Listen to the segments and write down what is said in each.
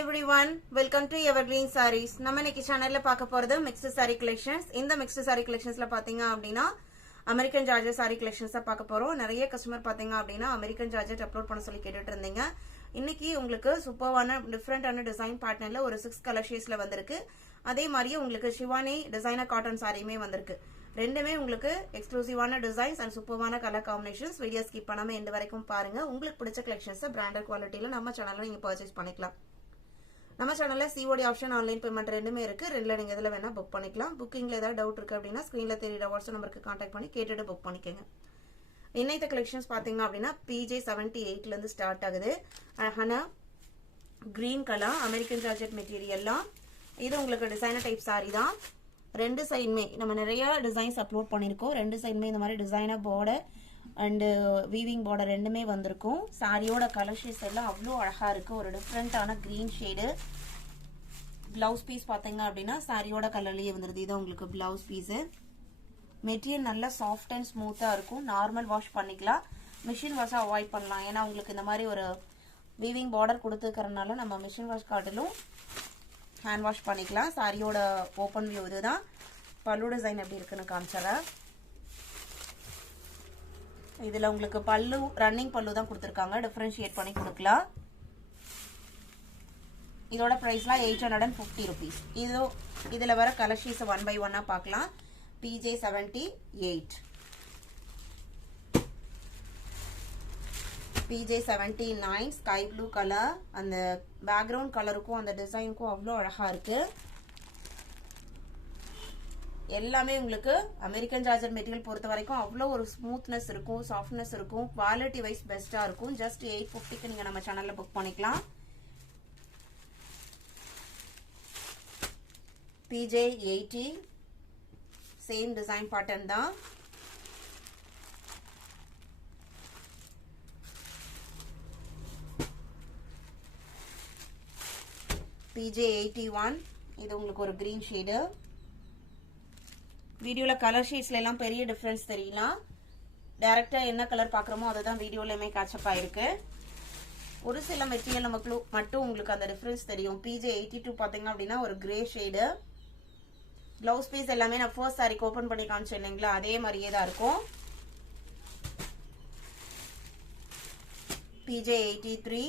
everyone, welcome to Evergreen Sarees. நம்ம இன்னைக்கு சேனல்ல பார்க்க போறது mixed saree collections. இந்த mixed saree collectionsல பாத்தீங்க அப்படினா American Georgette saree collections பார்க்க போறோம். நிறைய கஸ்டமர் பாத்தீங்க அப்படினா American Georgette அப்லோட் பண்ண சொல்லி கேட்டுட்டு இருந்தீங்க. இன்னைக்கு உங்களுக்கு சூப்பரான டிஃபரண்டான டிசைன் பேட்டர்ன்ல ஒரு 6 கலர் ஷேட்ஸ்ல வந்திருக்கு. அதே மாதிரியே உங்களுக்கு ஷிவானி டிசைனர் காட்டன் சாரியுமே வந்திருக்கு. ரெண்டுமே உங்களுக்கு எக்ஸ்க்ளூசிவான டிசைன்ஸ் அண்ட் சூப்பரான கலர் காம்பினேஷன்ஸ். வீடியோ ஸ்கிப் பண்ணாம எண்ட் வரைக்கும் பாருங்க. உங்களுக்கு பிடிச்ச கலெக்ஷன்ஸ் பிராண்டட் குவாலிட்டில நம்ம சேனல்ல நீங்க பர்ச்சேஸ் பண்ணிக்கலாம். நம்ம சேனல்ல COD ஆப்ஷன் ஆன்லைன் பேமெண்ட் ரெண்டுமே இருக்கு. ரெண்டுல நீங்க எதுல வேணா புக் பண்ணிக்கலாம். புக்கிங்ல ஏதாவது டவுட் இருக்கு அப்படின்னா ஸ்கிரீன்ல தெரியுற வாட்ஸ்அப் நம்பருக்கு கான்டாக்ட் பண்ணி கேட்டுட்டு புக் பண்ணிக்கோங்க. இன்னைக்கு கலெக்ஷன்ஸ் பாத்தீங்க அப்படின்னா PJ 78ல இருந்து ஸ்டார்ட் ஆகுது. அழகான கிரீன் கலர் அமெரிக்கன் ஜார்ஜெட் மெட்டீரியல்லாம். இது உங்களுக்கு டிசைனர் டைப் சாரி தான். ரெண்டு சைடுமே நம்ம நிறைய டிசைன்ஸ் அப்லோட் பண்ணிருக்கோம். ரெண்டு சைடுமே இந்த மாதிரி designer border and weaving border ரெண்டுமே வந்திருக்கும். சாரியோட கலர் ஷேட்ஸ் எல்லாம் அவ்வளோ அழகா இருக்கு. ஒரு டிஃப்ரெண்டான கிரீன் ஷேடு. பிளவுஸ் பீஸ் பாத்தீங்க அப்படின்னா சாரியோட கலர்லயே வந்துருது. இது உங்களுக்கு பிளவுஸ் பீஸ். மெட்டீரியல் நல்லா சாஃப்ட் அண்ட் ஸ்மூத்தா இருக்கும். நார்மல் வாஷ் பண்ணிக்கலாம். மிஷின் வாஷ் அவாய்ட் பண்ணலாம். ஏன்னா உங்களுக்கு இந்த மாதிரி ஒரு வீவிங் பார்டர் கொடுத்துக்கறனால நம்ம மிஷின் வாஷ் காட்டிலும் ஹேண்ட் வாஷ் பண்ணிக்கலாம். சாரியோட ஓப்பன் வியூ இதுதான். பல்லு டிசைன் எப்படி இருக்குன்னு காமிச்சறேன். இதுல உங்களுக்கு பல்லு ரன்னிங் பல்லு தான் கொடுத்திருக்காங்க. டிஃபரன்ஷியேட் பண்ணி கொடுக்கலாம். இதோட பிரைஸ்லாம் 850 rupees. இதுல வர கலர் ஷீட்ஸ் 1 by 1 பார்க்கலாம். PJ 78, PJ 79 sky blue colour. அந்த பேக்ரவுண்ட் கலருக்கும் அந்த டிசைனுக்கும் அவ்வளோ அழகா இருக்கு. எல்லாமே உங்களுக்கு அமெரிக்கன் ஜார்ஜெட் மெட்டீரியல் பொறுத்த வரைக்கும் அவ்வளோ ஒரு ஸ்மூத்னஸ் இருக்கும், சாஃப்ட்னஸ் இருக்கும். குவாலிட்டி வைஸ் பெஸ்டா இருக்கும். ஜஸ்ட் 850க்கு நீங்க நம்ம சேனல்ல புக் பண்ணிக்கலாம். PJ 80 சேம் டிசைன் பேட்டர்ன் தான். PJ 81 இது உங்களுக்கு ஒரு கிரீன் ஷேடு. வீடியோல கலர் ஷீட்ஸ்ல எல்லாம் பெரிய டிஃபரன்ஸ் தெரியலாம். டைரக்டா என்ன கலர் பாக்குறோமோ அதுதான் வீடியோலயுமே கேட்சப் ஆயிருக்கு. ஒரு சில மெட்டீரியல் நமக்கு மட்டும் உங்களுக்கு அந்த டிஃபரன்ஸ் தெரியும். PJ 82 பாத்தீங்க அப்படின்னா ஒரு கிரே ஷேடு. பிளவுஸ் பீஸ் எல்லாமே நான் ஃபர்ஸ்ட் சாரிக்கு ஓபன் பண்ணி காமிச்சேன் இல்லைங்களா, அதே மாதிரியே தான் இருக்கும். PJ 83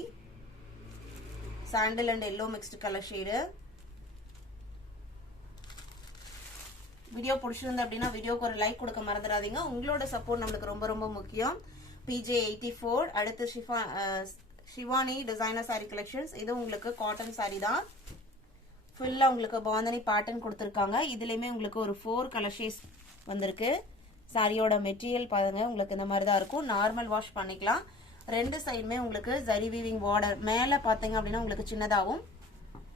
சாண்டில் and yellow mixed colour shade. Video பிடிச்சிருந்து அப்படின்னா வீடியோக்கு ஒரு லைக் கொடுக்க மறந்துடாதீங்க. உங்களோட சப்போர்ட் நம்மளுக்கு ரொம்ப ரொம்ப முக்கியம். PJ 84 அடுத்து ஷிவானி டிசைனர் சாரி கலெக்ஷன்ஸ். இது உங்களுக்கு காட்டன் சாரி தான். ஃபுல்லா உங்களுக்கு பாந்தனி பேட்டர்ன் கொடுத்துருக்காங்க. இதுலயுமே உங்களுக்கு ஒரு 4 கலர் ஷேட்ஸ் வந்திருக்கு. சாரியோட மெட்டீரியல் பாருங்க உங்களுக்கு இந்த மாதிரி தான் இருக்கும். நார்மல் வாஷ் பண்ணிக்கலாம். ரெண்டு சைடுமே உங்களுக்கு ஜரி வீவிங் பார்டர். மேல பாத்தீங்க அப்படின்னா உங்களுக்கு சின்னதாகவும்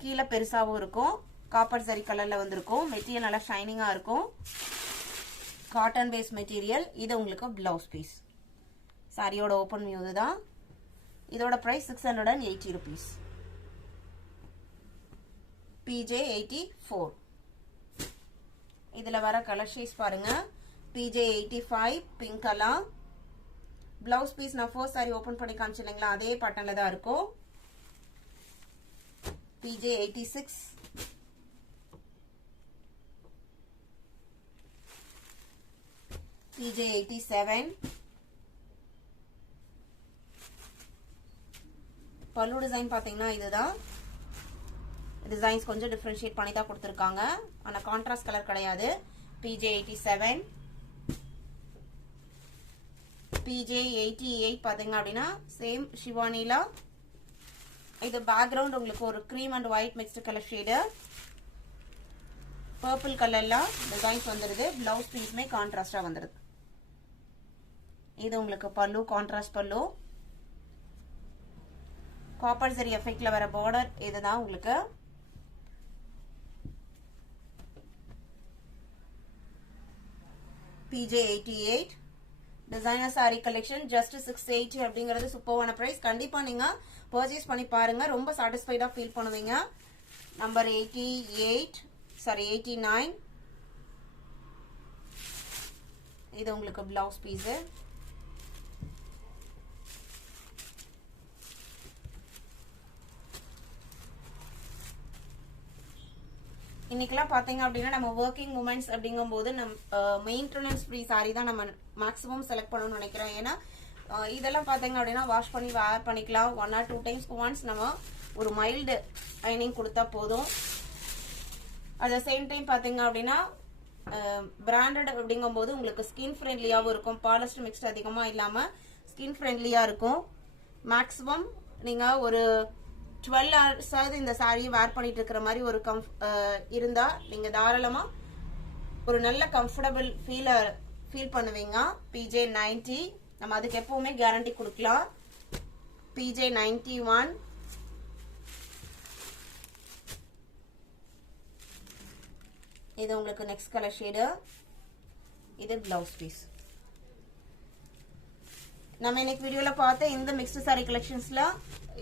கீழே பெருசாவும் இருக்கும். காப்பர் ஜரி கலர்ல வந்திருக்கும். மெட்டீரியல் நல்லா ஷைனிங்கா இருக்கும். Cotton base material. இது உங்களுக்கு பிளவுஸ் பீஸ். சாரியோட ஓபன் வியூ இதுதான். இதோட பிரைஸ் 680 rupees. PJ 84 இதுல வர கலர் ஷேட்ஸ் பாருங்க. PJ 85 pink colour. Blouse piece நான் ஃபர்ஸ்ட் சாரி ஓபன் பண்ணி காமிச்சேன் அதே பேட்டர்ன்ல தான் இருக்கும். PJ 86 PJ 87 பல்லு டிசைன் பாத்தீங்கன்னா இதுதான். டிசைன்ஸ் கொஞ்சம் டிஃபரன்ஷியேட் பண்ணி தான் கொடுத்துருக்காங்க. ஆனா கான்ட்ராஸ்ட் கலர் கிடையாது. PJ 87 PJ 88 பாத்தீங்க அப்படின்னா சேம் ஷிவானில. இது பேக்ரவுண்ட் உங்களுக்கு ஒரு cream and white mixed colour shade. Purple கலர்ல டிசைன்ஸ் வந்துருது. பிளவுஸ் பீஸ்மே கான்ட்ராஸ்டா வந்துருது. இது உங்களுக்கு பல்லு கான்ட்ராஸ்ட் பல்லு. காப்பர் ஜரி எஃபெக்ட்ல வர பார்டர் இதுதான் உங்களுக்கு. PJ 88 designer sorry collection just 680 அப்படிங்கிறது சூப்பரான பிரைஸ். கண்டிப்பா நீங்க பர்ச்சேஸ் பண்ணி பாருங்க. ரொம்ப சாட்டிஸ்ஃபைடா ஃபீல் பண்ணுவீங்க. நம்பர் 89 இது உங்களுக்கு பிளவுஸ் பீஸ். இன்னைக்கெல்லாம் பாத்தீங்க அப்படின்னா நம்ம ஒர்க்கிங் உமன்ஸ் அப்படிங்கும்போது மெயின்டெனன்ஸ் ஃப்ரீ சாரி தான் நம்ம மேக்ஸிமம் செலக்ட் பண்ணணும்னு நினைக்கிறேன். ஏன்னா இதெல்லாம் பாத்தீங்க அப்படின்னா வாஷ் பண்ணி வேர் பண்ணிக்கலாம். 1 or 2 times ஒன்ஸ் நம்ம ஒரு மைல்டு அயனிங் கொடுத்தா போதும். அட் த சேம் டைம் பாத்தீங்க அப்படின்னா பிராண்டட் அப்படிங்கும்போது உங்களுக்கு ஸ்கின் ஃப்ரெண்ட்லியாகவும் இருக்கும். பாலிஸ்டர் மிக்ஸ்ட் அதிகமாக இல்லாமல் ஸ்கின் ஃப்ரெண்ட்லியாக இருக்கும். மேக்ஸிமம் நீங்கள் ஒரு 12 hours இந்த சாரியை வேர் பண்ணிட்டு இருக்கிற மாதிரி ஒரு இருந்தா நீங்க தாராளமா ஒரு நல்ல கம்ஃபர்டபுள் ஃபீல் பண்ணுவீங்க. PJ90 நம்ம அதுக்கு எப்பவுமே கேரண்டி கொடுக்கலாம். PJ91 இது உங்களுக்கு நெக்ஸ்ட் கலர் ஷேடு. இது பிளவுஸ் பீஸ். நம்ம இன்னைக்கு வீடியோல பார்த்த இந்த மிக்ஸ்டு சாரி கலெக்ஷன்ஸ்ல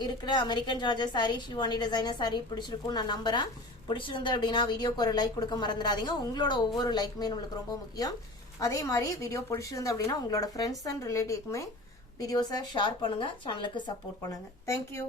இருக்கிற அமெரிக்கன் ஜார்ஜஸ் சாரி, ஷிவானி டிசைனர் சாரி பிடிச்சிருக்கும் நான் நம்புறேன். பிடிச்சிருந்து அப்படின்னா வீடியோக்கு ஒரு லைக் கொடுக்க மறந்துடாதீங்க. உங்களோட ஒவ்வொரு லைக்குமே நம்மளுக்கு ரொம்ப முக்கியம். அதே மாதிரி வீடியோ பிடிச்சிருந்து அப்படின்னா உங்களோட ஃப்ரெண்ட்ஸ் அண்ட் ரிலேட்டிவ்க்குமே வீடியோஸை ஷேர் பண்ணுங்க, சேனலுக்கு சப்போர்ட் பண்ணுங்க. தேங்க்யூ.